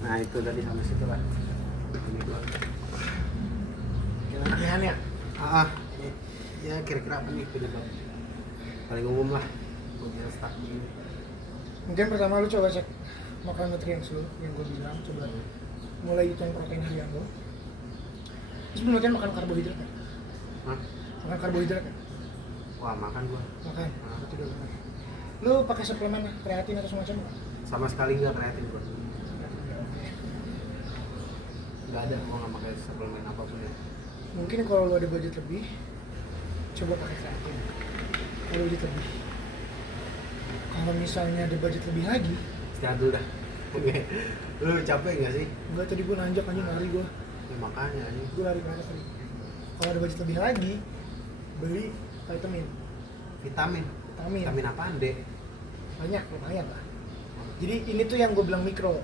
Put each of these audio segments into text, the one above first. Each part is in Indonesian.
Nah itu tadi sama situ lah. Ini gua. Latihan ya? Ya kira-kira apa nih penyebab paling umum lah buat yang stuck begini. Mungkin pertama lu coba cek makan nutrien lu yang gue bilang, coba mulai hitung protein harian lu. Terus lu latihan makan karbohidrat kan? Hah? Makan karbohidrat kan? Wah makan gua. Makan, itu udah benar. Lu pakai suplemen kreatin atau semacam nggak? Sama sekali nggak kreatin gua. Nggak ada, gua nggak pakai suplemen apapun ya. Mungkin kalau lu ada budget lebih, coba pakai kreatin. Kalau budget lebih. Kalau misalnya ada budget lebih lagi, Istirahat dulu dah. Lu capek nggak sih? enggak, tadi gue nanjak anjing lari gue. Ya, makanya ini Gue lari ke atas tadi. Kalau ada budget lebih lagi, beli vitamin. vitamin. Vitamin. Vitamin apaan deh? Banyak, lumayan lah. Jadi ini tuh yang gue bilang mikro.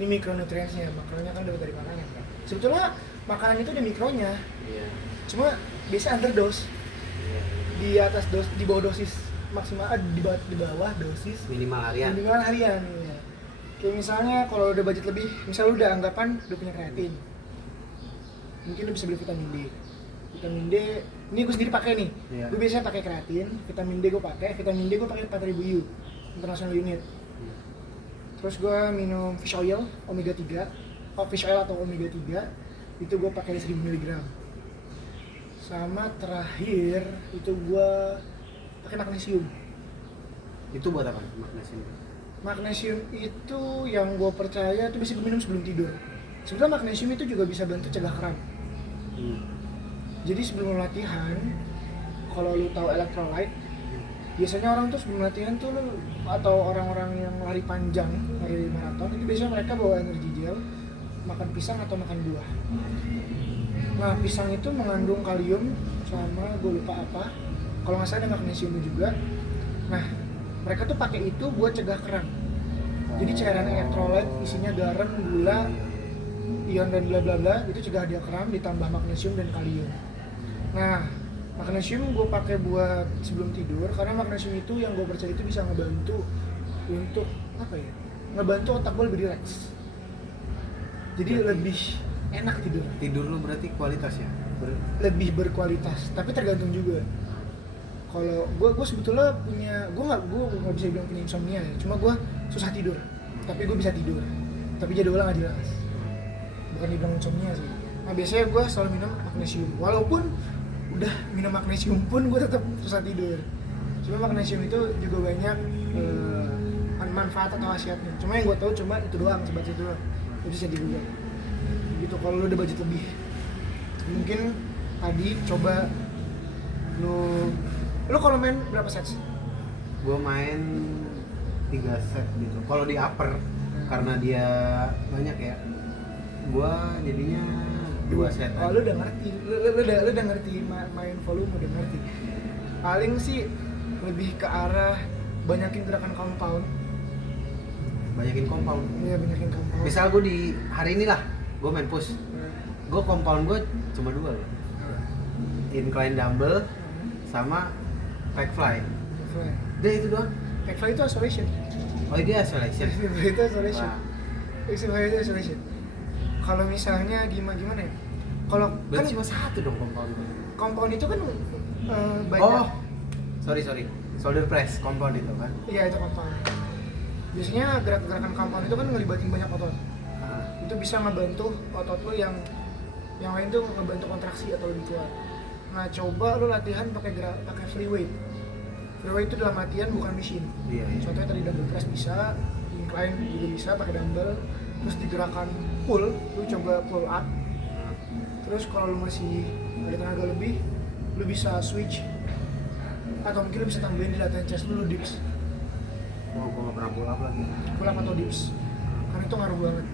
Ini mikronutriensnya, makronya kan dapat dari makanan kan. Sebetulnya makanan itu ada mikronya, Iya. cuma biasa underdose. Iya. Di atas dos, di bawah dosis maksimal, di bawah dosis Minimal harian. minimal harian ya. Kayak misalnya kalau udah budget lebih, misal lu udah anggapan udah punya kreatin, mungkin lu bisa beli vitamin D. Vitamin D, ini gue sendiri pakai nih. Iya. Gue biasanya pakai kreatin, vitamin D gue pakai 4000 U international unit. Terus gue minum fish oil omega 3, fish oil atau omega 3 itu gue pakai 1000 mg. Sama terakhir itu gue pakai magnesium. Itu buat apa? Magnesium. Magnesium itu yang gue percaya itu bisa gue minum sebelum tidur. Sebenarnya magnesium itu juga bisa bantu cegah kram. Jadi sebelum latihan, kalau lu tahu electrolyte, biasanya orang tuh sebelum latihan tuh atau orang-orang yang lari panjang, lari maraton itu biasanya mereka bawa energy gel, makan pisang atau makan buah. Nah pisang itu mengandung kalium sama gue lupa apa, kalau nggak salah ada magnesiumnya juga. Nah mereka tuh pakai itu buat cegah kram. Jadi cairan electrolyte isinya garam, gula, ion dan bla bla bla itu cegah dia kram, ditambah magnesium dan kalium. Nah magnesium gue pakai buat sebelum tidur karena magnesium itu yang gue percaya itu bisa ngebantu untuk apa ya, ngebantu otak gue lebih rileks, jadi lebih enak tidur. Tidur lu berarti kualitas ya? Lebih berkualitas, tapi tergantung juga. Kalau gue sebetulnya punya, gue nggak bisa bilang punya insomnia ya, cuma gue susah tidur tapi gue bisa tidur, tapi jadwalnya nggak jelas, bukan dibilang insomnia sih. Nah biasanya gue selalu minum magnesium, walaupun udah minum magnesium pun gue tetap susah tidur. Cuma magnesium itu juga banyak manfaat atau khasiatnya. Cuma yang gue tahu cuma itu doang, sebatas itu doang. Itu bisa juga. Gitu kalau lu udah budget lebih. Mungkin tadi coba lu kalau main berapa set? Gue main 3 set gitu. Kalau di upper karena dia banyak ya, gue jadinya 2 set. Oh lu udah ngerti, lu udah ngerti main volume, udah ngerti. Paling sih lebih ke arah banyakin gerakan compound. Banyakin compound. Iya banyakin compound. Misal gue di hari ini lah, gue main push. Gue compound gue cuma 2 loh. Incline dumbbell sama pec fly. Udah itu doang. Pec fly itu isolation. Oh dia isolation. Itu isolation. Wah. Itu isolation. Kalau misalnya gimana ya? Kalau kan Berarti cuma 1 dong compound. compound itu kan banyak. Oh, sorry. Shoulder press compound itu kan? Iya itu compound. Biasanya gerakan compound itu kan ngelibatin banyak otot. Itu bisa ngebantu otot lo yang lain tuh ngebantu kontraksi atau lebih kuat. Nah coba lo latihan pakai free weight. Free weight itu dalam latihan bukan mesin. Iya. Contohnya tadi dumbbell press bisa, incline juga bisa pakai dumbbell. Terus di gerakan pull, lu coba pull up. Terus kalau lu masih ada tenaga lebih, lu bisa switch. Atau mungkin lu bisa tambahin di latihan chest lu dips. Oh, gue gak pernah pull up lagi. Pull up atau dips. Karena itu ngaruh banget.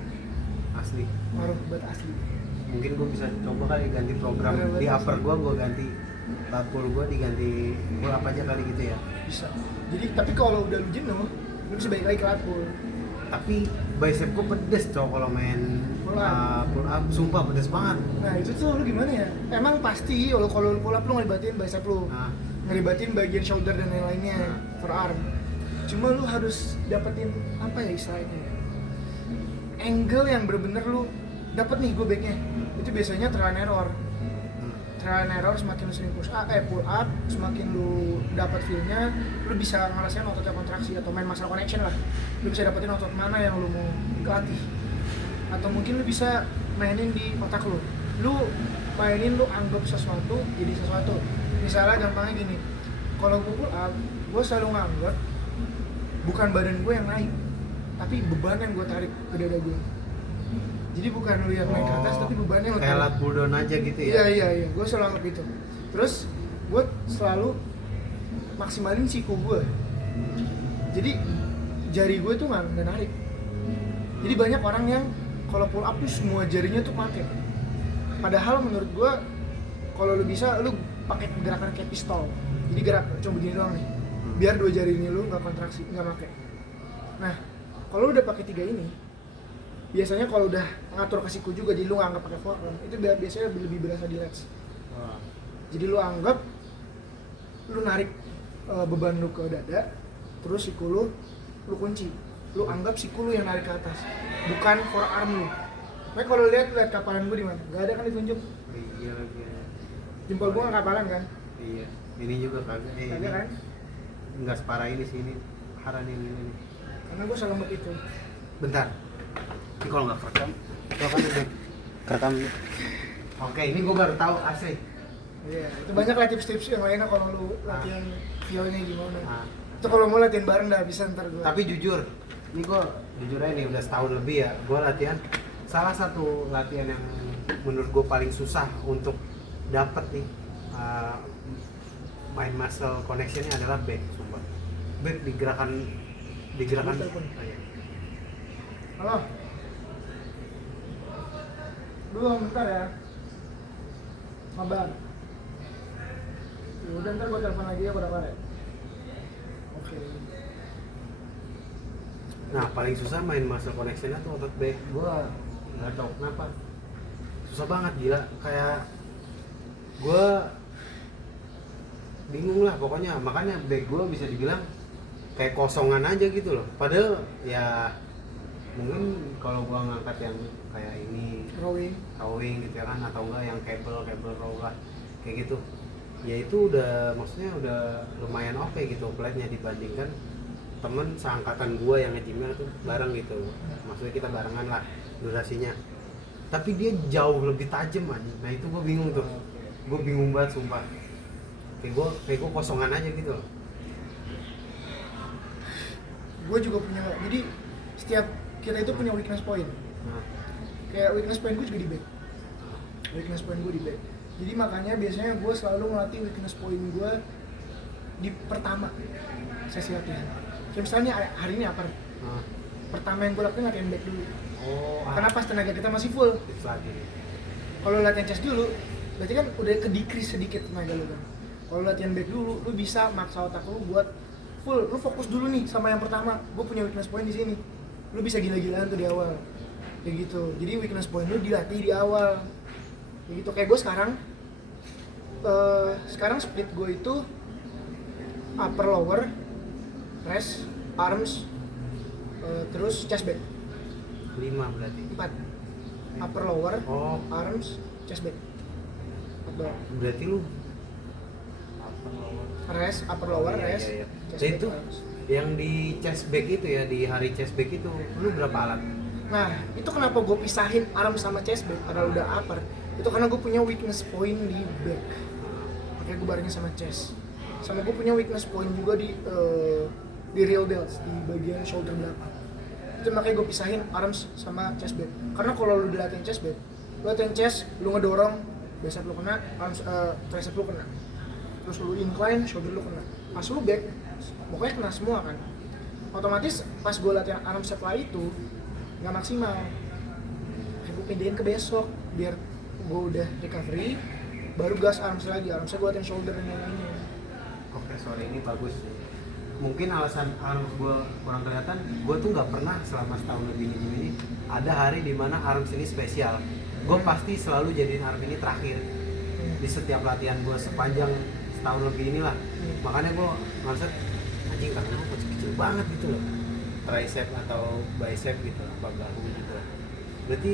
Asli. Ngaruh banget asli. Mungkin gue bisa coba kali ganti program di upper gue ganti lat pull gue diganti pull up aja kali gitu ya. Bisa. Jadi tapi kalau udah lu jenuh, lu bisa balik lagi ke lat pull. Tapi bicep gue pedes cowok kalau main pull up, sumpah pedes banget. Nah itu tuh lu gimana ya? Emang pasti kalau lu pull up lu ngelibatin bicep lu, ngelibatin bagian shoulder dan lain-lainnya, forearm. Cuma lu harus dapetin apa ya istilahnya? angle yang bener-bener lu dapet nih gue backnya. Itu biasanya trial and error. Trial and error, semakin lu sering pull up, semakin lu dapat feel-nya, lu bisa ngerasain ototnya kontraksi atau main muscle connection lah. Lu bisa dapetin otot mana yang lu mau latih. Atau mungkin lu bisa mainin di otak lu. Lu mainin, lu anggap sesuatu jadi sesuatu. Misalnya gampangnya gini, kalau gue pull up, gue selalu nganggap bukan badan gue yang naik, tapi beban yang gue tarik ke dada gue. Jadi bukan lu yang naik ke atas, tapi bebannya lu kayak lat pull down aja gitu ya? Iya, gue selalu anggap itu. Terus gue selalu maksimalin siku gue. Jadi jari gue tuh nggak narik. Jadi banyak orang yang kalau pull up tuh semua jarinya tuh pakai. Padahal menurut gue kalau lu bisa, lu pakai gerakan kayak pistol. Jadi gerak cuma begini doang nih. Biar dua jari ini lu nggak kontraksi, nggak pakai. Nah, kalau lu udah pakai 3 ini, biasanya kalau udah ngatur ke siku juga, jadi lu nggak pakai forearm, itu biasanya lebih berasa di lats. Jadi lu anggap lu narik beban lu ke dada, terus siku lu kunci. Lu anggap siku lu yang narik ke atas, bukan forearm lu. Makanya kalau lihat kapalan gue di mana? Gak ada kan ditunjuk. Iya lagi. Jempol gue nggak kapalan kan? Iya. Ini juga kagak. Kagak kan? Enggak separah ini sih, ini haran ini. Karena gue selalu anggap itu. Bentar. Ini kalau nggak kerekam, itu kan udah kerekam. Oke, ini gue baru tahu asli. Iya, itu banyak lah tips-tips yang lainnya kalau lu latihan feel-nya gimana. Itu kalau mau latihan bareng dah bisa ntar gue. Tapi jujur, ini gue jujur aja nih udah setahun lebih ya, gue latihan. Salah satu latihan yang menurut gue paling susah untuk dapet nih mind muscle connection-nya adalah back, sumpah. Back di gerakan Halo. Belum, bentar ya. Kabar. Ya udah, ntar gue telepon lagi ya, udah ya. Oke. Nah, paling susah main muscle connection-nya tuh otot back. Gue nggak tahu kenapa. Susah banget, gila. Kayak gue bingung lah pokoknya. Makanya back gue bisa dibilang kayak kosongan aja gitu loh. Padahal ya mungkin kalau gue ngangkat yang kayak ini rowing gitu ya kan, atau enggak yang cable row lah kayak gitu, ya itu udah maksudnya udah lumayan oke gitu plate-nya dibandingkan temen seangkatan gue yang nge-gymnya tuh bareng gitu, maksudnya kita barengan lah durasinya, tapi dia jauh lebih tajam aja. Nah itu gue bingung tuh, gue bingung banget sumpah, kayak gue kosongan aja gitu loh. Gue juga punya, jadi setiap kita itu punya weakness point. Kayak weakness point gue juga di back. Weakness point gue di back. Jadi makanya biasanya gue selalu melatih weakness point gue di pertama sesi latihan. Kayak misalnya hari ini apa? Pertama yang gue lakuin latihan back dulu. Karena pas tenaga kita masih full. Kalau latihan chest dulu, berarti kan udah ke decrease sedikit tenaga lu kan. Kalau latihan back dulu, lu bisa maksa otak lu buat full. Lu fokus dulu nih sama yang pertama. Gue punya weakness point di sini. Lu bisa gila-gilaan tuh di awal. Kayak gitu. Jadi weakness point lu dilatih di awal. Kayak gitu. Kayak gue sekarang split gue itu upper lower, rest, arms, terus chest back. 5 berarti. 4. Upper lower, arms, chest back. Berarti lu rest, upper lower, rest, iya. chest Dan back, itu arms. yang di chest back itu ya, di hari chest back itu lu berapa alat? Nah, itu kenapa gue pisahin arm sama chest back padahal udah upper. Itu karena gue punya weakness point di back. Makanya gue barengnya sama chest. Sama gue punya weakness point juga di real delts, di bagian shoulder belakang. Itu makanya gue pisahin arms sama chest back. Karena kalau lu latihan chest back, lu latihan chest, lu ngedorong, bicep lu kena, arms, tricep lu kena. Terus lu incline, shoulder lu kena. Pas lu back, pokoknya kena semua kan. Otomatis pas gue latihan arm setelah itu nggak maksimal. Kayak gue pindahin ke besok biar gue udah recovery, baru gas arms lagi. Armsnya gue latihan shoulder dan lain-lainnya. Oke, sore ini bagus. Mungkin alasan arms gue kurang kelihatan, gue tuh nggak pernah selama setahun lebih ini ada hari dimana arms ini spesial. Gue pasti selalu jadiin arm ini terakhir di setiap latihan gue sepanjang setahun lebih inilah. Makanya gue ngerasa anjing karena gue kecil banget gitu loh. tricep atau bicep gitu, apa bahu gitu. Berarti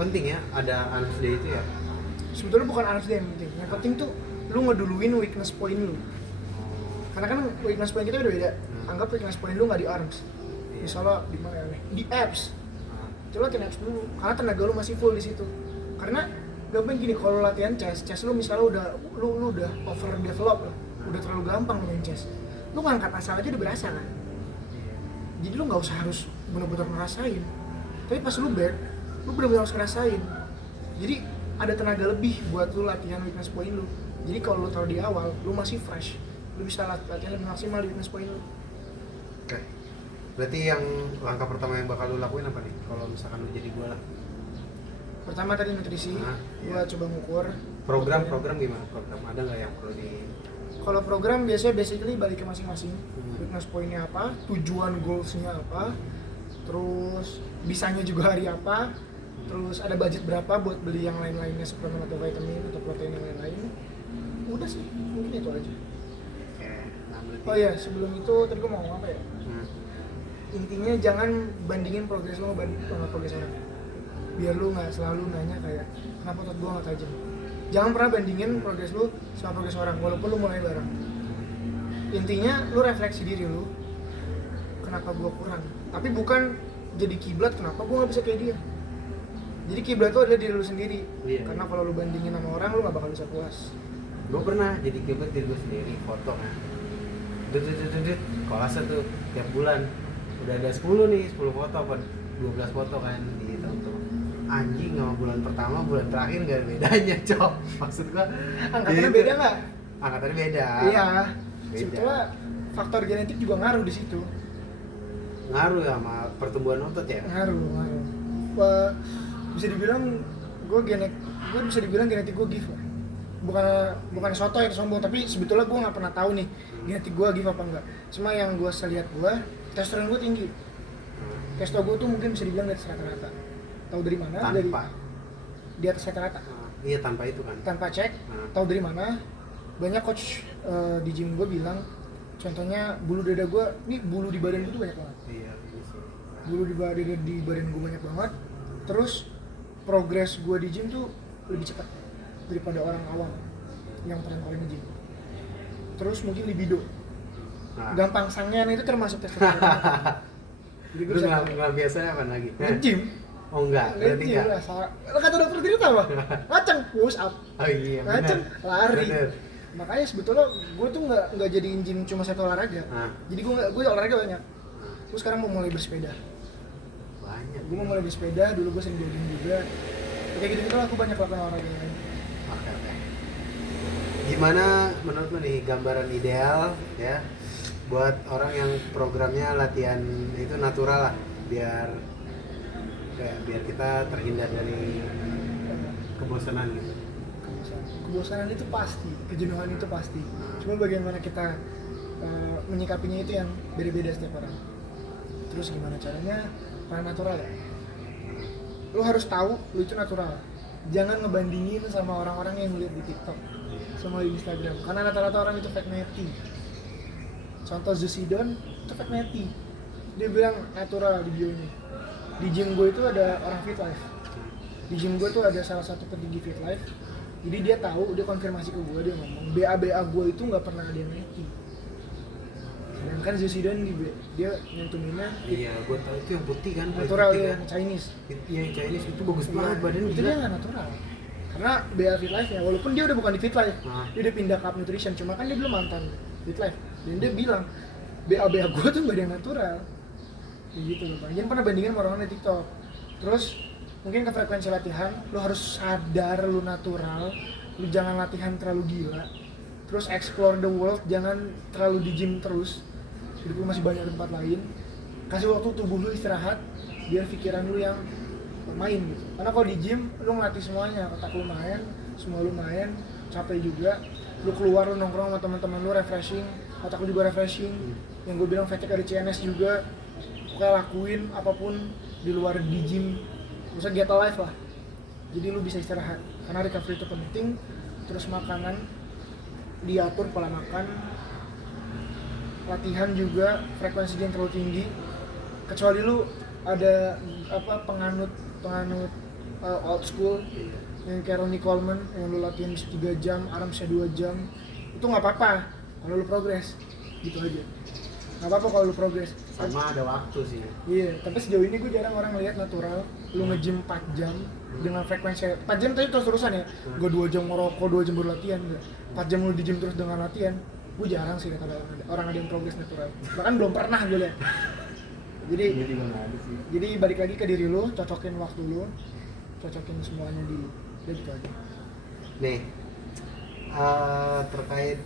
penting ya ada arms day itu ya. Sebetulnya bukan arms day yang penting. Yang penting tuh lu ngeduluin weakness point lu. Karena kan weakness point kita beda-beda. Anggap weakness point lu nggak di arms. Misalnya di mana ya? Di abs. Coba latihan abs dulu. Karena tenaga lu masih full di situ. Karena gampang gini, kalau latihan chest lu misalnya lu udah overdevelop lah. Udah terlalu gampang main chest. Lu ngangkat asal aja udah berasa kan. Jadi lu nggak usah harus benar-benar ngerasain. Tapi pas lu back, lu benar-benar harus ngerasain. Jadi ada tenaga lebih buat lu latihan weakness point lu. Jadi kalau lu taruh di awal, lu masih fresh. Lu bisa latihan lebih maksimal di weakness point lu. Oke. Berarti yang langkah pertama yang bakal lu lakuin apa nih? Kalau misalkan lu jadi gua lah. Pertama tadi nutrisi, gua coba ngukur. Program gimana? Program ada nggak yang perlu di? Kalau program biasanya basically balik ke masing-masing. Weakness point-nya apa, tujuan goals-nya apa, terus bisanya juga hari apa, terus ada budget berapa buat beli yang lain-lainnya suplemen atau vitamin atau protein yang lain-lain. Udah sih, mungkin itu aja. Oh iya, sebelum itu tadi gue mau ngomong apa ya? Intinya jangan bandingin progres lo sama progres orang. Biar lu nggak selalu nanya kayak kenapa otot gue nggak tajam. Jangan pernah bandingin progres lu sama progres orang, walaupun lu mulai bareng. Intinya lu refleksi diri lu, kenapa gue kurang. Tapi bukan jadi kiblat kenapa gue nggak bisa kayak dia. Jadi kiblat itu adalah diri lu sendiri. Karena kalau lu bandingin sama orang, lu nggak bakal bisa puas. Gue pernah jadi kiblat diri gue sendiri, foto kan. Kelasnya tuh tiap bulan udah ada 10 foto apa 12 foto kan di tahun-tahun. Anjing sama bulan pertama, bulan terakhir gak ada bedanya, Cok. Maksud gua angkatannya beda nggak? Angkatannya beda. Iya. Sebetulnya faktor genetik juga ngaruh di situ. Ngaruh ya sama pertumbuhan otot ya? Ngaruh. Bisa dibilang gue bisa dibilang genetik gue give lah. Bukan soto yang sombong, tapi sebetulnya gue nggak pernah tahu nih genetik gue give apa enggak. Cuma yang gue lihat testosteron gue tinggi. Testo gue tuh mungkin bisa dibilang di atas rata-rata. Tahu dari mana? Tanpa. Di atas rata-rata. Iya, tanpa itu kan. Tanpa cek. Tahu dari mana? Banyak coach di gym gue bilang, contohnya bulu dada gue, nih bulu di badan gue tuh banyak banget. Iya, bulu di badan gue banyak banget. Terus progres gue di gym tuh lebih cepat daripada orang awam yang pertama kali nge-gym. Terus mungkin libido. Gampang sangean itu termasuk testosteron. Jadi gue nggak biasanya apa lagi? Nge-gym. Oh enggak, berarti enggak. Kata dokter tadi apa? Ngaceng, push up. Oh iya, ngaceng, lari. Bener. Makanya sebetulnya gue tuh nggak jadiin gym cuma satu olahraga. Jadi gue olahraga banyak. Gue sekarang mau mulai bersepeda. Banyak. Gue mau mulai bersepeda, dulu gue sering jogging juga. Kayak gitu lah, aku banyak lakukan olahraga lain. Oke. Gimana menurut lo nih gambaran ideal ya buat orang yang programnya latihan itu natural lah, biar kita terhindar dari kebosanan gitu. Kebosanan itu pasti, kejenuhan itu pasti. Cuma bagaimana kita menyikapinya itu yang beda-beda setiap orang. Terus gimana caranya? Natural ya. Lu harus tahu lu itu natural. Jangan ngebandingin sama orang-orang yang ngeliat di TikTok sama di Instagram. Karena rata-rata orang itu fake natty. Contoh Zusidon itu fake natty. Dia bilang natural di bionya. Di gym gue itu ada orang Fit Life. Di gym gue tuh ada salah satu petinggi Fit Life. Jadi dia tahu, dia konfirmasi ke gue, dia ngomong BA gue itu nggak pernah ada yang natty. Sedangkan Zusidon dia nyentuhinnya. Iya, gue tahu itu yang putih kan. Natural putih, yang Chinese. Iya, yang Chinese itu bagus banget badannya. Itu dia nggak natural. Karena BA Fit Life ya, walaupun dia udah bukan di Fit Life, dia udah pindah ke Up Nutrition. Cuma kan dia belum mantan Fit Life. Dan dia bilang BA gue tuh nggak ada yang natural. Kayak gitu loh, Bang. Jangan pernah bandingin sama orang di TikTok. Terus mungkin ke frekuensi latihan, lu harus sadar lu natural, lu jangan latihan terlalu gila. Terus explore the world, jangan terlalu di gym terus. Hidup lu masih banyak tempat lain. Kasih waktu tubuh lu istirahat, biar pikiran lu yang main gitu. Karena kalau di gym lu ngelatih semuanya, otak lu main, semua lu main, capek juga. Lu keluar, lu nongkrong sama teman-teman lu refreshing, otak lu juga refreshing. Yang gue bilang fatigue ada CNS juga. Pokoknya lakuin apapun di luar di gym, bisa get alive lah. Jadi lu bisa istirahat, karena recovery itu penting. Terus makanan diatur, pola makan, latihan juga frekuensi yang terlalu tinggi. kecuali lu ada penganut old school yang kayak Ronnie Coleman yang lu latihan bisa 3 jam, Aram bisa 2 jam, itu nggak apa-apa kalau lu progres, gitu aja. Nggak apa-apa kalau lu progres. Sama ada waktu sih. Iya, tapi sejauh ini gue jarang orang lihat natural lu nge-gym 4 jam dengan frekuensi 4 jam tadi terus-terusan ya. Gue 2 jam ngerokok, 2 jam berlatihan enggak. 4 jam lu di gym terus dengan latihan. Gue jarang sih lihat orang ada yang progres natural. Bahkan belum pernah gue lihat. Jadi jadi balik lagi ke diri lu, cocokin waktu lu, cocokin semuanya di gitu aja. Nih, terkait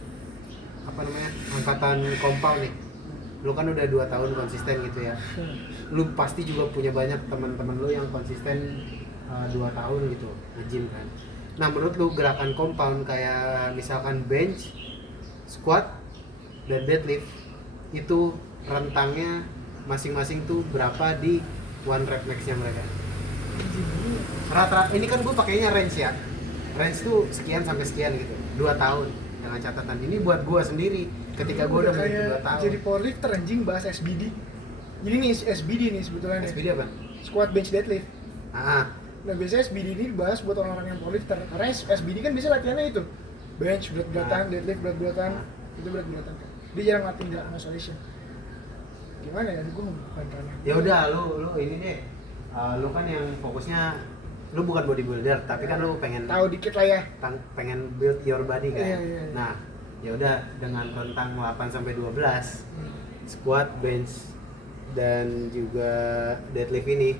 apa namanya angkatan kompal nih, lu kan udah 2 tahun konsisten gitu ya. Lu pasti juga punya banyak teman-teman lu yang konsisten 2 tahun gitu nge-gym kan. Nah menurut lu gerakan compound kayak misalkan bench, squat, dan deadlift itu rentangnya masing-masing tuh berapa di one rep max-nya mereka? Rata-rata ini kan gue pakainya range ya, range tuh sekian sampai sekian gitu, 2 tahun dengan catatan ini buat gue sendiri ketika gue udah kayak 2 tahun jadi powerlifter anjing bahas SBD. Jadi nih SBD nih sebetulnya nih. SBD apa? Squat, bench, deadlift. Ah, Nah biasanya SBD ini dibahas buat orang-orang yang powerlifter karena SBD kan biasa latihannya itu bench, berat-beratan, deadlift, berat-beratan, itu berat-beratan kan. Dia jarang latihan gak isolation. Gimana ya, gue bukan ranah. ya udah lu ini deh, lu kan yang fokusnya lu bukan bodybuilder tapi kan lu pengen Tahu dikit lah ya. pengen build your body kan. Iya. Nah ya udah dengan rentang 8 sampai 12 squat, bench, dan juga deadlift ini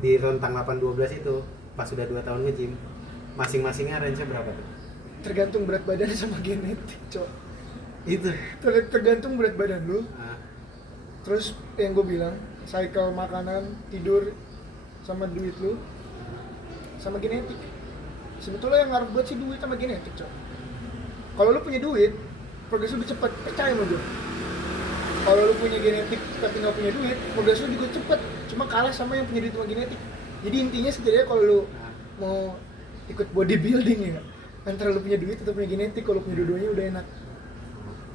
di rentang 8-12 itu pas sudah 2 tahun nge-gym masing-masingnya range-nya berapa tuh? Tergantung berat badan sama genetik, cok. Itu Tergantung berat badan lu. Terus yang gue bilang, cycle makanan, tidur, sama duit lu, sama genetik. Sebetulnya yang ngaruh buat sih duit sama genetik, cok. Kalau lu punya duit, progres lu lebih cepat, percaya sama gue. Kalau lu punya genetik tapi nggak punya duit, progres lu juga cepet. Cuma kalah sama yang punya duit sama genetik. Jadi intinya setidaknya kalau lu mau ikut bodybuilding ya, antara lu punya duit atau punya genetik, kalau punya dua-duanya udah enak.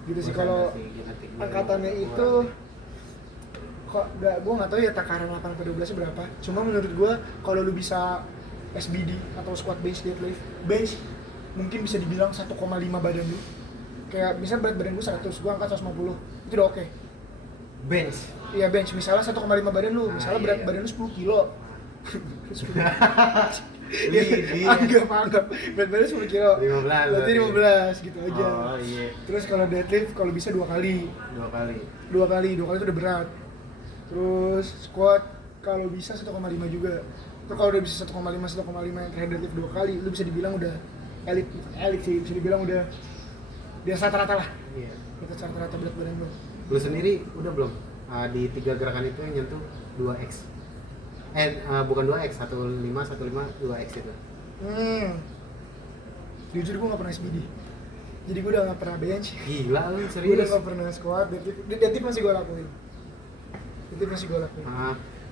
Gitu sih. Kalau angkatannya itu kok gue nggak tahu ya takaran 8 atau 12 berapa. Cuma menurut gue kalau lu bisa SBD atau squat, bench, deadlift, bench mungkin bisa dibilang 1,5 badan lu. Kayak misalnya berat badan gue 100, gue angkat 150, itu udah oke. bench? Iya bench, misalnya 1,5 badan lu, misalnya berat badan lu 10 kilo. 10 anggap berat badan 10 kilo 15 berarti 15 gitu aja. Oh iya. Terus kalau deadlift kalau bisa 2 kali itu udah berat. Terus squat kalau bisa 1,5 juga. Terus kalau udah bisa 1,5 yang terakhir deadlift 2 kali, lu bisa dibilang udah elit sih, bisa dibilang udah di atas rata-rata lah. Iya. Di atas rata-rata berat badan lu. Lu sendiri udah belum di 3 gerakan itu yang nyentuh 2x? Bukan 2x, 15, 2x itu. Jujur gue gak pernah SBD. Jadi gue udah gak pernah bench. Gila lu, Gue serius? udah gak pernah squat, deadlift masih gue lakuin.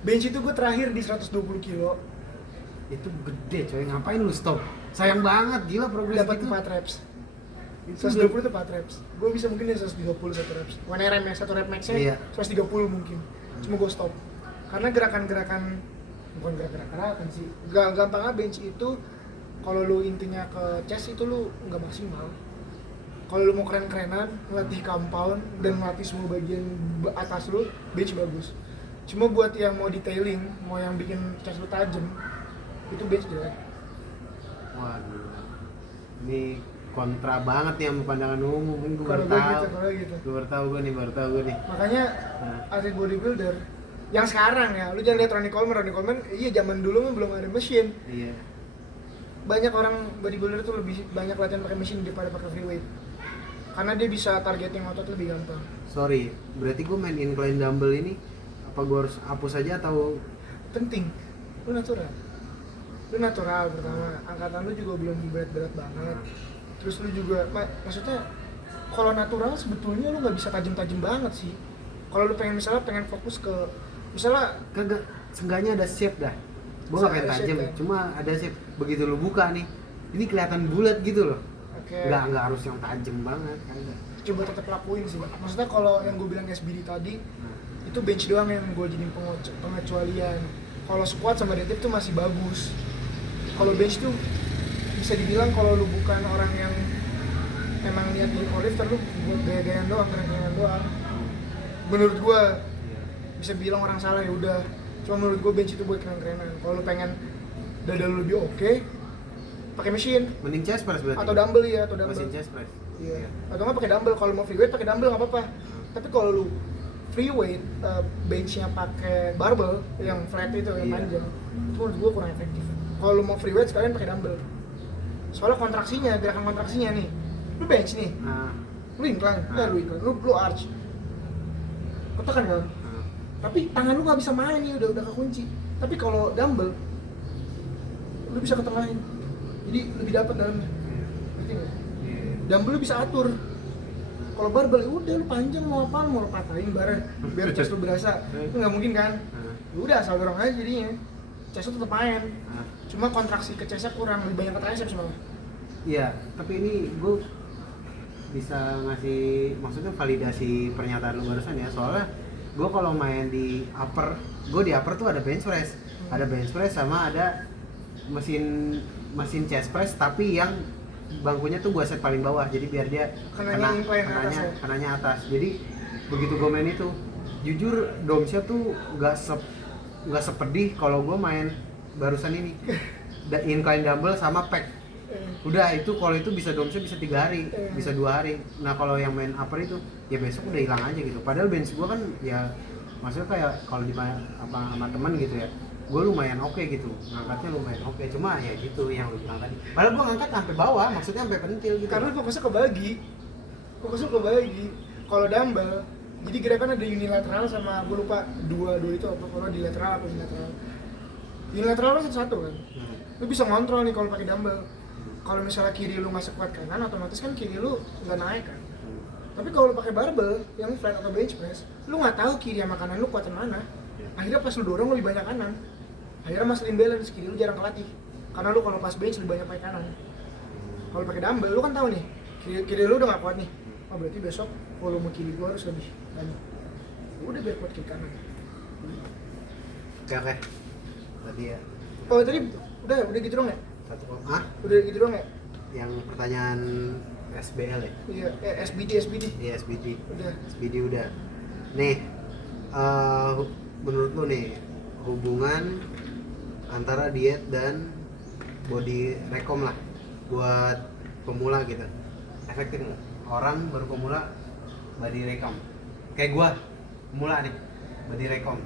Bench itu gue terakhir di 120 kilo. Itu gede coy, ngapain lu stop? Sayang banget, gila progres Dapat gitu. 4 reps. 120 itu 4 reps. Gue bisa mungkin dari 130 1 reps. One RM ya, 1 rep max-nya Iya. 130 mungkin. Cuma gue stop. Karena gerakan-gerakan bukan gerakan sih. Gampangnya bench itu kalau lu intinya ke chest itu lu nggak maksimal. Kalau lu mau keren-kerenan, ngelatih compound dan ngelatih semua bagian atas lu, bench bagus. Cuma buat yang mau detailing, mau yang bikin chest lu tajam, itu bench jelek. Wah gila. Ini kontra banget nih sama pandangan umum, mungkin gue baru tahu. Gitu. Baru tahu gue nih. Makanya atlet bodybuilder yang sekarang ya, lu jangan lihat Ronnie Coleman, iya zaman dulu mah belum ada mesin. Iya. Banyak orang bodybuilder tuh lebih banyak latihan pakai mesin daripada pakai free weight. Karena dia bisa targeting otot lebih gampang. Sorry, berarti gue main incline dumbbell ini apa gue harus hapus aja atau Penting, lu natural pertama, angkatan lu juga belum berat-berat banget. Terus lu juga, maksudnya kalau natural sebetulnya lu nggak bisa tajam-tajam banget sih. Kalau lu pengen fokus ke misalnya kagak, seenggaknya ada shape dah. Gue gak pengen tajam, ya? cuma ada shape. Begitu lu buka nih, ini kelihatan bulat gitu loh. Oke. Nggak harus yang tajam banget kan. Coba tetap lakuin sih. Maksudnya kalau yang gue bilang SBD tadi, itu bench doang yang gue jadiin pengecualian. Kalau squat sama deadlift tuh masih bagus. Kalau bench tuh bisa dibilang kalau lu bukan orang yang emang niat jadi powerlifter, lu buat gaya-gayaan doang, keren-kerenan doang. Menurut gue bisa bilang orang salah ya udah. Cuma menurut gue bench itu buat keren-kerenan. Kalau lu pengen dada lu lebih oke, pakai mesin. Mending chest press berarti. Atau dumbbell ya, atau dumbbell. Mesin chest press. Iya. Atau nggak pakai dumbbell. Kalau mau free weight pakai dumbbell nggak apa-apa. Tapi kalau lu free weight, benchnya pakai barbell yang flat itu yang panjang, itu menurut gue kurang efektif. Kalau lu mau free weight sekalian pakai dumbbell. Soalnya kontraksinya, gerakan kontraksinya nih, lu bench nih, lu incline, lu arch, ketekan kan? Tapi tangan lu nggak bisa main nih, udah kekunci. Tapi kalau dumbbell, lu bisa ketengahin, jadi lebih dapat dalamnya. Ngerti nggak? Dumbbell lu bisa atur. Kalau barbell ya udah lu panjang mau apa, mau lu patahin bareng biar chest lu berasa. Itu nggak mungkin kan? Ya udah asal dorong aja jadinya. Chest lu tetap main. Cuma kontraksi ke chestnya kurang, lebih banyak ke triceps malah. Iya, tapi ini gue bisa ngasih maksudnya validasi pernyataan lu barusan ya. Soalnya gue kalau main di upper, gue di upper tuh ada bench press. Ada bench press sama ada mesin chest press tapi yang bangkunya tuh gua set paling bawah, jadi biar dia kenanya atas. Jadi begitu gua main itu, jujur domsnya tuh nggak sepedih kalau gua main barusan ini. Incline dumbbell sama pack. Udah itu kalau itu bisa domsnya bisa 3 hari, bisa 2 hari. Nah kalau yang main upper itu ya besok udah hilang aja gitu. Padahal bench gua kan ya maksudnya kayak kalau di sama teman gitu ya. Gue lumayan oke gitu, ngangkatnya lumayan oke, cuma ya gitu yang lu bilang tadi. Padahal gue ngangkat sampai bawah, maksudnya sampai pentil gitu. Karena fokusnya kebagi. Kalau dumbbell, jadi gerakan ada unilateral sama gue lupa dua itu apa, kalau di lateral apa unilateral. Unilateral kan satu kan. Lu bisa ngontrol nih kalau pakai dumbbell. Kalau misalnya kiri lu nggak sekuat kanan, otomatis kan kiri lu nggak naik kan. Tapi kalau lu pakai barbell yang flat atau bench press, lu nggak tahu kiri sama kanan lu kuatan mana. Akhirnya pas lu dorong lebih banyak kanan. Akhirnya masalah imbalance, kiri lu jarang kelatih. Karena lu kalau pas bench lebih banyak pakai kanan. Kalau pakai dumbbell lu kan tahu nih, kiri lu udah gak kuat nih. Oh berarti besok volume kiri gua harus lebih banyak. Udah biar kuat kiri kanan. Oke. Tadi ya. Oh tadi udah gitu dong ya? Udah gitu dong ya? Yang pertanyaan SBL ya? Iya, SBD. Iya SBD. Udah. SBD udah. Nih, menurut lu nih hubungan antara diet dan body recom lah buat pemula gitu, efektif nggak? Orang baru pemula body recom kayak gua pemula nih body recom.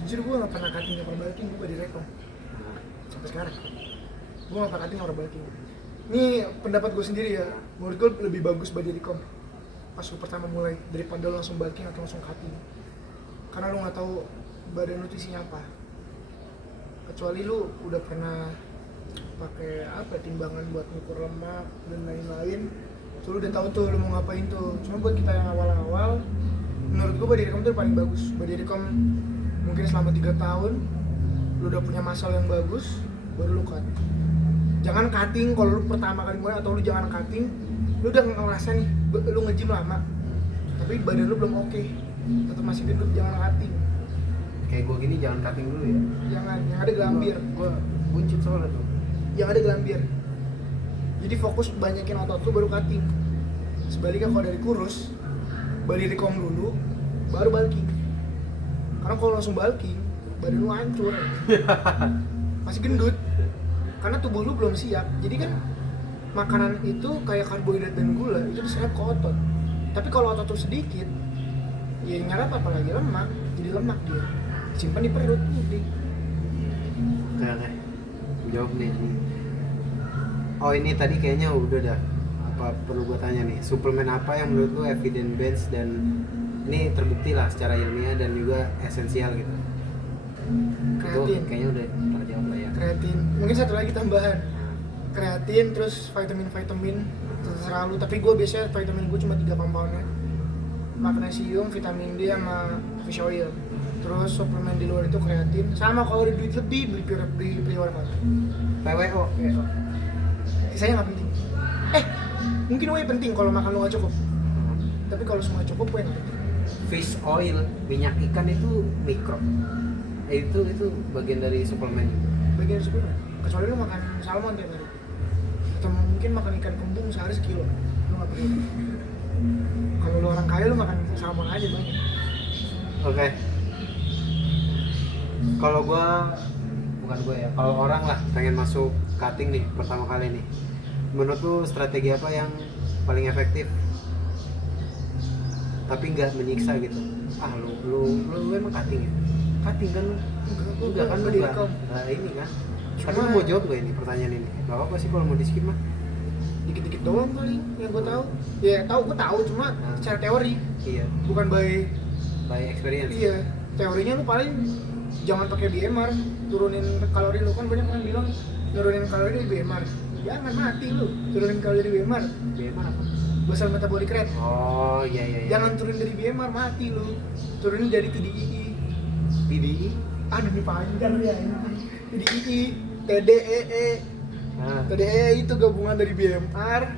Jujur gua nggak pernah cutting upper bulking gua body recom sampai sekarang. Gua nggak pernah cutting upper bulking. Ini pendapat gua sendiri ya, menurut gua lebih bagus body recom pas lu pertama mulai daripada lu langsung bulking atau langsung cutting. Karena lu nggak tahu badan lu isinya apa, kecuali lu udah pernah pakai timbangan buat ngukur lemak dan lain-lain, so lu udah tahu tuh lu mau ngapain tuh. Cuma buat kita yang awal-awal, menurut gua body recom tuh paling bagus. Body recom mungkin selama 3 tahun lu udah punya muscle yang bagus, baru lu cut. Jangan cutting kalau lu pertama kali mulai, atau lu jangan cutting lu udah ngerasa nih lu nge-gym lama tapi badan lu belum oke, tetap masih gendut, jangan cutting. Kayak gue gini jangan cutting dulu ya. Jangan, yang ada gelambir. Gue buncit soalnya tuh. Yang ada gelambir. Jadi fokus banyakin otot lu baru cutting. Sebaliknya kalau dari kurus, body recom dulu, baru bulking. Karena kalau langsung bulking, badan lu hancur. Masih gendut. Karena tubuh lu belum siap. Jadi kan makanan itu kayak karbohidrat dan gula itu diserap ke otot. Tapi kalau otot tuh sedikit, ya nyerap apalagi lemak, jadi lemak dia. Simpan di perut udah. Oke. Jawab nih. Oh ini tadi kayaknya udah dah. Apa perlu gue tanya nih? Suplemen apa yang menurut lu evidence based dan ini terbukti lah secara ilmiah dan juga esensial gitu? Kreatin. Itu kayaknya udah terjawab lah ya. Kreatin. Mungkin satu lagi tambahan. Kreatin terus vitamin terserah lu. Tapi gue biasanya vitamin gue cuma 3 compoundnya. Magnesium, vitamin D sama fish oil. Terus suplemen di luar itu kreatin. Sama kalau ada duit lebih beli workout. PWO. Sisanya nggak penting. Mungkin whey penting kalau makan lu nggak cukup. Tapi kalau semua cukup whey nggak penting. fish oil, minyak ikan itu mikro. Itu bagian dari suplemen. Bagian suplemen. Kecuali lu makan salmon tiap hari. Atau mungkin makan ikan kembung sehari sekilo. Lu nggak perlu. Kalau lu orang kaya lu makan salmon aja banyak. Oke. Kalau kalau orang lah pengen masuk cutting nih pertama kali nih, menurut lu strategi apa yang paling efektif tapi nggak menyiksa gitu? Lu emang cutting ya? Cutting kan lu? Enggak kan, lu nggak ini kan? Tapi lu mau jawab nggak ini pertanyaan ini? Gak apa sih kalau mau di skip mah. Dikit-dikit doang paling yang gue tahu. Ya gue tahu cuma secara teori. Iya. Bukan by experience. Iya. Teorinya lu paling jangan pakai BMR, turunin kalori lu. Kan banyak orang bilang nurunin kalori di BMR. Jangan, mati lu. Turunin kalori di BMR. BMR apa? Basal metabolic rate. Oh iya. Jangan turunin dari BMR, mati lu. Turunin dari TDEE. TDI? Aduh ini panjang ya ini. TDEE, TDEE. TDEE itu gabungan dari BMR,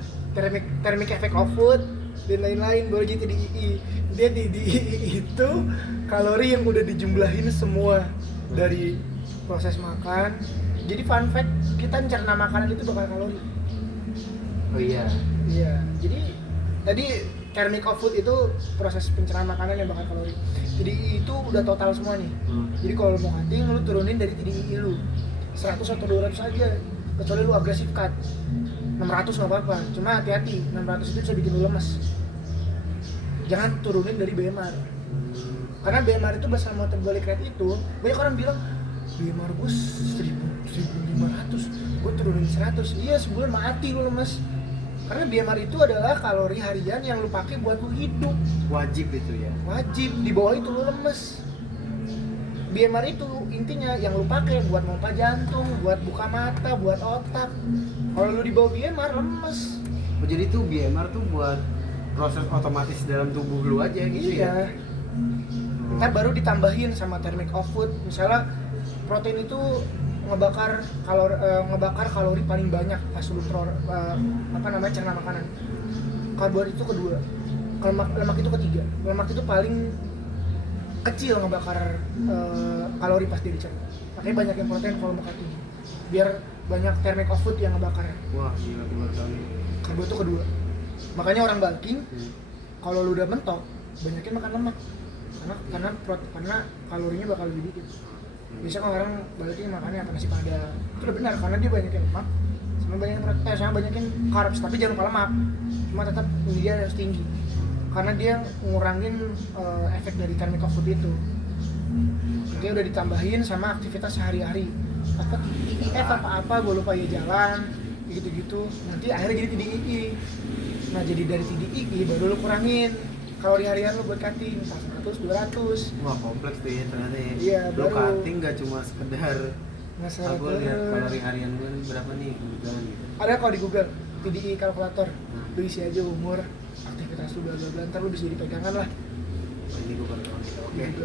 thermic effect of food, dan lain-lain, baru jadi TDEE. Dia TDEE itu kalori yang udah dijumlahin semua dari proses makan. Jadi fun fact, kita mencerna makanan itu bakal kalori. Oh iya. Iya, jadi tadi thermic of food itu proses pencernaan makanan yang bakal kalori. TDEE itu udah total semua nih. Jadi kalau mau cutting, lu turunin dari TDEE lu 100 atau 200 aja. Kecuali lu agresif cut 600 nggak apa-apa, cuma hati-hati 600 itu bisa bikin lu lemes. Jangan turunin dari BMR, karena BMR itu basal metabolic rate itu banyak orang bilang BMR gue 1500, gue turunin 100. Iya, sebulan mati lu lemes, karena BMR itu adalah kalori harian yang lu pakai buat lu hidup. Wajib itu ya? Wajib, di bawah itu lu lemes. BMR itu intinya yang lu pakai buat pompa jantung, buat buka mata, buat otak. Kalau lu di bawah BMR lemes. Oh, jadi tuh BMR tuh buat proses otomatis dalam tubuh lu aja gitu ya? Ntar baru ditambahin sama thermic of food. Misalnya protein itu ngebakar kalori paling banyak pas lu cerna makanan. Karbohidrat itu kedua. Lemak itu ketiga. Lemak itu paling kecil ngebakar kalori pas dia dicerna. Makanya banyak yang protein kalau mau cutting, biar banyak thermic of food yang ngebakar. Wah, gila kali. Karbo itu kedua. Makanya orang bulking kalau lu udah mentok, banyakin makan lemak. Karena kalorinya bakal lebih dikit. Biasanya kalau orang bulking makannya nasi padang. Itu udah benar karena dia banyakin lemak sama banyakin carbs, tapi jangan lupa lemak. Cuma tetap dia harus tinggi. Karena dia ngurangin efek dari thermic of food itu. Dia udah ditambahin sama aktivitas sehari-hari. Apa TDEE apa gue lupa ya, jalan gitu-gitu. Nanti akhirnya jadi TDEE. Nah, jadi dari TDEE baru lu kurangin kalori harian lu buat cutting 100 200. Wah, kompleks tuh ya ternyata ya. Iya, lu baru cutting gak cuma sekedar gue lihat kalori harian gue berapa nih kebetulan gitu. Ada kalau di Google TDEE kalkulator. Lu isi aja umur, aktivitas lu bla bla bla, ntar lu bisa jadi pegangan lah. Oh, ini gue baru tahu gitu.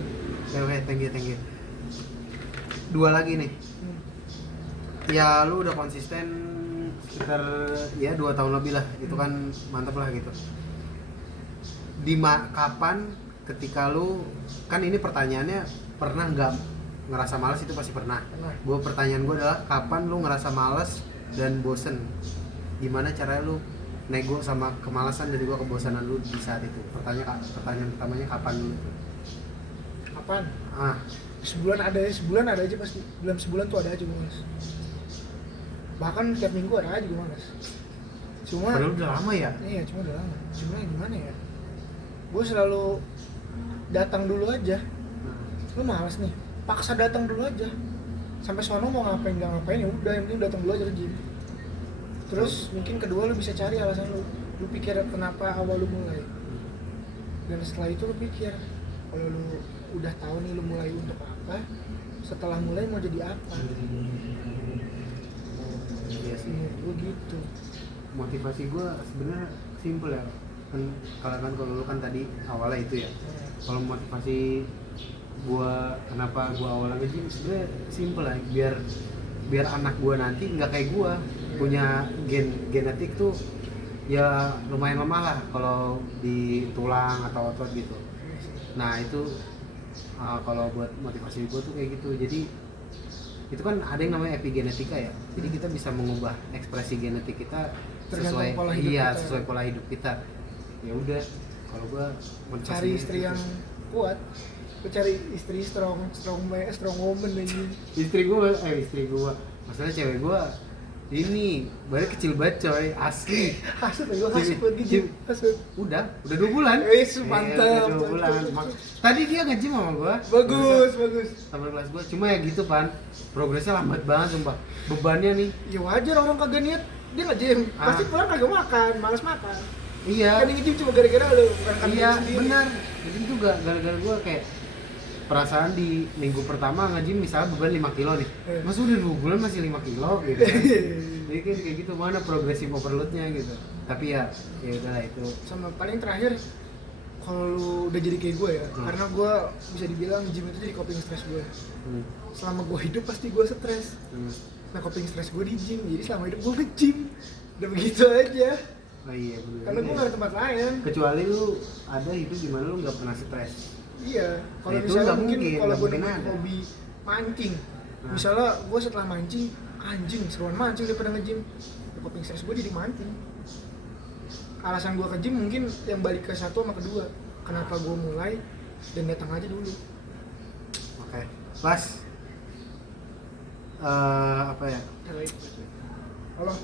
Oke, thank you. Dua lagi nih. Ya lu udah konsisten sekitar ya 2 tahun lebih lah, itu kan mantep lah gitu. Kapan ketika lu, kan ini pertanyaannya pernah nggak ngerasa malas, itu pasti pernah. Pertanyaan gue adalah kapan lu ngerasa malas dan bosen, gimana caranya lu nego sama kemalasan dan juga kebosanan lu di saat itu. Pertanyaan pertamanya kapan dulu? Kapan? Sebulan ada aja pasti. Dalam sebulan tuh ada aja gue malas. Bahkan tiap minggu ada aja gue malas. Cuma padahal udah lama ya? Iya, cuma udah lama. Cuma gimana ya? Gue selalu datang dulu aja. Lu malas nih, paksa datang dulu aja. Sampai sono mau ngapain nggak ngapain ya udah, yang penting datang dulu aja ke gym. Terus mungkin kedua lu bisa cari alasan lu pikir kenapa awal lu mulai. Dan setelah itu lu pikir kalau lu udah tahu nih lu mulai untuk apa, setelah mulai mau jadi apa. Iya sih, gue gitu. Motivasi gue sebenarnya simple ya. Kalau lu kan tadi awalnya itu ya. Kalau motivasi gue kenapa gue awalnya nge-gym sebenarnya simple lah, biar anak gue nanti nggak kayak gue, punya genetik tuh ya lumayan lemah lah kalau di tulang atau otot gitu. Nah itu kalau buat motivasi gue tuh kayak gitu. Jadi itu kan ada yang namanya epigenetika ya. Jadi kita bisa mengubah ekspresi genetik kita sesuai pola hidup kita. sesuai pola hidup kita. Ya udah, kalau gue cari istri yang kuat, gue cari istri strong woman aja. istri gue masalah cewek gue ini badannya kecil banget coy, asli. Hasut lagi Jim. Udah 2 bulan. Mantap. Udah 2 bulan. Tadi dia nge-gym sama gua. Bagus. Teman kelas gua. Cuma ya gitu Pan. Progresnya lambat banget sumpah. Bebannya nih. Ya wajar, orang kagak niat dia nge-gym. Pasti pulang kagak makan, malas makan. Iya. Kan nge-gym cuma gara-gara lu, bukan karena iya, sendiri. benar. Jadi juga gara-gara gua kayak perasaan di minggu pertama nge-gym misalnya beban 5 kilo nih. Mas udah 2 bulan masih 5 kilo gitu kan. Jadi kan kayak gitu, mana progresif overloadnya gitu. Tapi ya udahlah itu. Sama paling terakhir, kalau lu udah jadi kayak gue ya, karena gue bisa dibilang gym itu jadi coping stress gue. Selama gue hidup pasti gue stres. Nah coping stress gue di gym, jadi selama hidup gue nge-gym. Udah begitu aja. Oh iya benar. Karena gue gak ada tempat lain. Kecuali lu ada hidup di mana lu nggak pernah stres. Iya, kalau Nah, misalnya mungkin kalau gue mungkin dengan ada. hobi mancing, misalnya gue setelah mancing, anjing seruan mancing daripada nge-gym, coping stress gue jadi mancing. Alasan gue ke gym mungkin yang balik ke satu sama kedua, kenapa gue mulai dan datang aja dulu. Oke. Pas apa ya? Halo.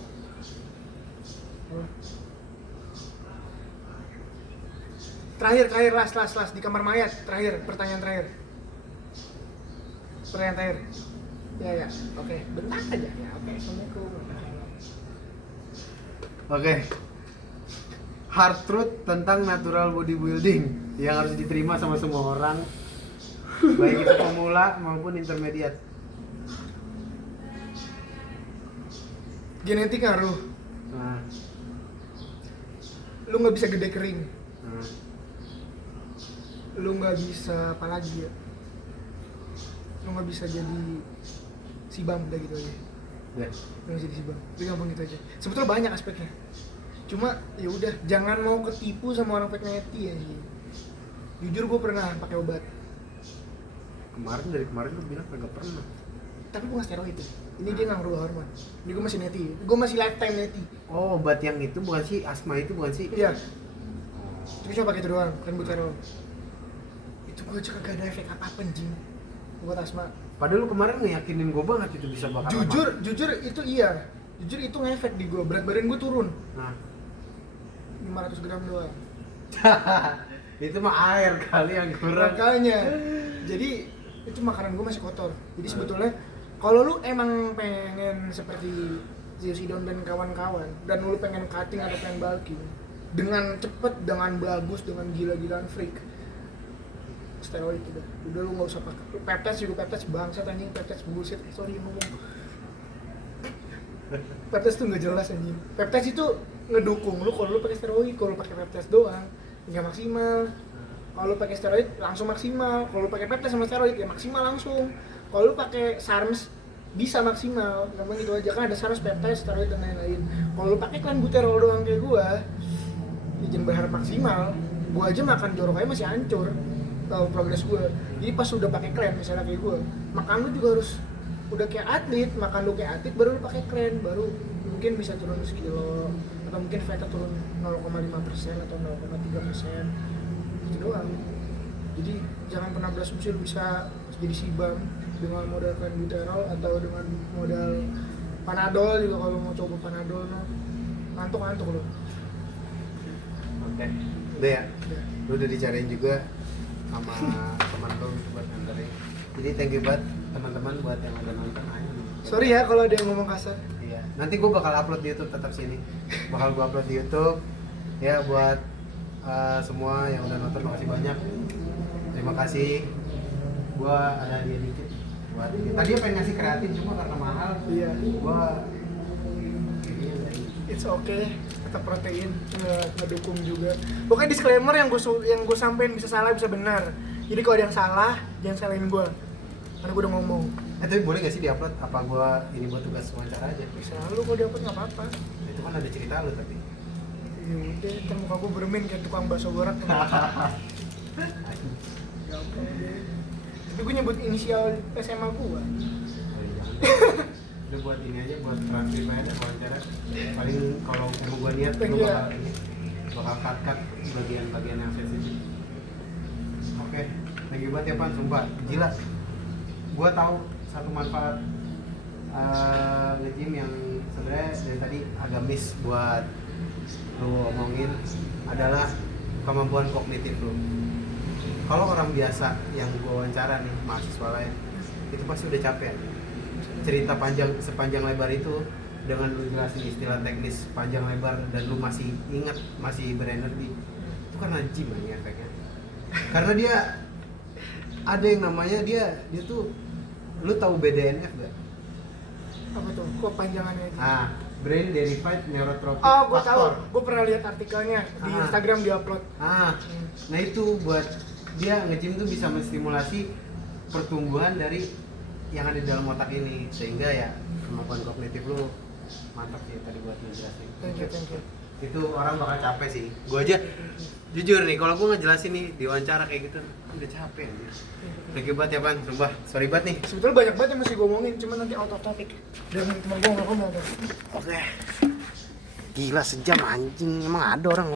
Terakhir last di kamar mayat, pertanyaan terakhir. Ya, oke, bentar aja ya, oke, assalamualaikum. Oke. Hard truth tentang natural bodybuilding yang harus diterima sama semua orang, baik itu pemula maupun intermediate. Genetik ngaruh. Nah, Lu nggak bisa gede kering. nah. Lu nggak bisa apalagi ya, lu nggak bisa jadi sibam, udah gitu aja. Ya. Lu nggak jadi sibam, itu gampang gitu aja. Sebetulnya banyak aspeknya, cuma ya udah jangan mau ketipu sama orang fake neti ya. Jujur gue pernah pakai obat, Dari kemarin lu bilang kagak pernah. tapi bukan steroid itu. Ini dia nggak ngerubah hormon. Ini gue masih neti, gue masih lifetime neti. Oh, obat yang itu bukan sih, asma itu bukan sih? Iya, cuma cuma pakai itu doang, clenbuterol. Itu gue aja kagak ada efek apa-apa anjing buat asma. Padahal lu kemarin ngeyakinin gue banget itu bisa bakal Jujur itu iya. Jujur itu ngefek di gue, berat badan gue turun. Nah. 500 gram doang. Itu mah air kali yang kurang. Makanya. Jadi itu makanan gue masih kotor. Jadi sebetulnya kalau lu emang pengen seperti Zeus Idon dan kawan-kawan dan lu pengen cutting atau pengen bulking dengan cepet, dengan bagus, dengan gila-gilaan freak, steroid udah lu nggak usah pakai. Peptides juga, peptides bangsat anjing, peptides bullshit. Sorry ngomong. Peptides tuh nggak jelas anjing. Peptides itu ngedukung lu kalau lu pakai steroid, kalau lu pakai peptides doang nggak maksimal. Kalau lu pakai steroid langsung maksimal. Kalau lu pakai peptides sama steroid ya maksimal langsung. Kalau lu pakai SARMs bisa maksimal, gampang gitu aja kan ada SARMs, peptides, steroid dan lain-lain. Kalau lu pakai clenbuterol doang kayak gua, ya jangan berharap maksimal. Gua aja makan jorok aja masih hancur. Tahu progres gua. Jadi pas udah pakai clen misalnya kayak gua, makan lu juga harus udah kayak atlet, makan lu kayak atlet baru lu pakai clen, baru mungkin bisa turun sekilo atau mungkin fatnya turun 0,5% atau 0,3%. Itu doang. Jadi jangan pernah berasumsi lu bisa jadi sibam dengan modal clenbuterol atau dengan modal Panadol juga. Kalau mau coba Panadol ngantuk lu. Oke. Udah ya? Lu udah dicariin juga sama teman lu gitu buat nganterin. Jadi thank you banget teman-teman buat yang udah nonton aja. Sorry ya kalau ada yang ngomong kasar. Iya. Nanti gue bakal upload di YouTube, tetap sini. Bakal gue upload di YouTube. Ya buat semua yang udah nonton, makasih banyak. Terima kasih. Gua ada hadiah dikit buat ini. Tadi dia pengen ngasih kreatif cuma karena mahal. Iya. Gua It's okay, tetap protein, ngedukung juga. Pokoknya disclaimer yang gue sampein bisa salah bisa benar. Jadi kalau ada yang salah jangan salahin gue, karena gue udah ngomong. Tapi boleh gak sih diupload? Apa gua ini buat tugas wawancara aja? Bisa lu kalau diupload nggak apa-apa. Itu kan ada cerita lu tapi. Ya udah, ntar muka gue bermin kayak tukang bakso gorak. Gampang deh. Tapi gue nyebut inisial SMA gue. Udah buat ini aja, buat transkrip aja wawancara. Paling kalau emang gua niat Thank gua you. bakal cut bagian-bagian yang sensitif. Oke, thank you banget ya Pan, sumpah gila. Gua tahu satu manfaat nge-gym yang sebenarnya dari tadi agak miss buat lu omongin adalah kemampuan kognitif lu. Kalau orang biasa yang gua wawancara nih, mahasiswa lain, itu pasti udah capek. Cerita panjang sepanjang lebar itu dengan lu jelasin istilah teknis panjang lebar dan lu masih ingat, masih berenergi, itu karena gym aja efeknya. Karena dia ada yang namanya dia tuh, lu tahu BDNF gak? Apa tuh? Kok panjangannya itu? Brain Derived Neurotrophic Oh, gue tahu. Factor. Gue pernah lihat artikelnya di Instagram diupload. Nah itu buat dia nge-gym tuh bisa menstimulasi pertumbuhan dari yang ada di dalam otak ini, sehingga ya kemampuan kognitif lu mantap sih tadi buat ngejelasin. Thank you. Itu orang bakal capek sih. Gua aja jujur nih, kalau gua ngejelasin nih di wawancara kayak gitu udah capek anjir. Thank you banget ya Pan, sumpah. Sorry banget nih. Sebetulnya banyak banget yang mesti gue omongin, cuma nanti out of topic. Dan temen gue nggak ngomong. Oke. Gila sejam anjing, emang ada orang